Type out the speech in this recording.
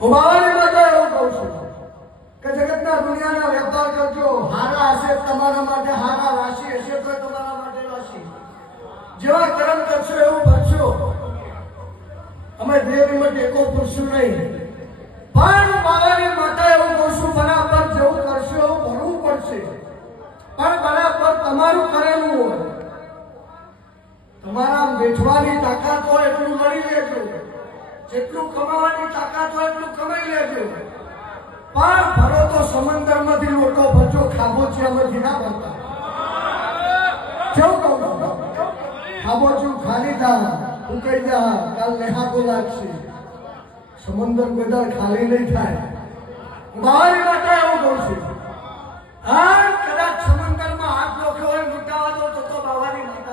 હું બાવાની માતા એવું કહું છું કે જગતના દુનિયાના વેપાર કરજો, હારા હશે તમારા માટે હારા, રાશિ હશે તો તમારા માટે રાશિ, જેવા કર્મ કરશો એવું ભરશો. અમે દેવીમાં ટેકો પૂરશું નહીં, પણ બાવાની માતા એવું કહું છું બરાબર જેવું કરશો એવું ભરવું પડશે, પણ બરાબર તમારું કરેલું હોય. તમારા વેઠવાની તાકાત હોય એટલું લડી લેજો, જેટલું કમાવાની તાકાત હોય એટલું કમાઈ લેજો, પણ ભરો તો સમંદરમાંથી લોટો ભરજો, ખાબોચિયામાંથી ના ભરતા. કેવું કહું છું? ખાબોચિયું ખાલી થા ઉકળી જા, કાલ નેહાકો લાગશે. સમંદર બધા ખાલી નહીં થાય. બાવાની માટે એવું કહું છું, કદાચ સમંદરમાં હાથ નોખ્યો હોય લૂંટાવા દો તો બાવાની માતા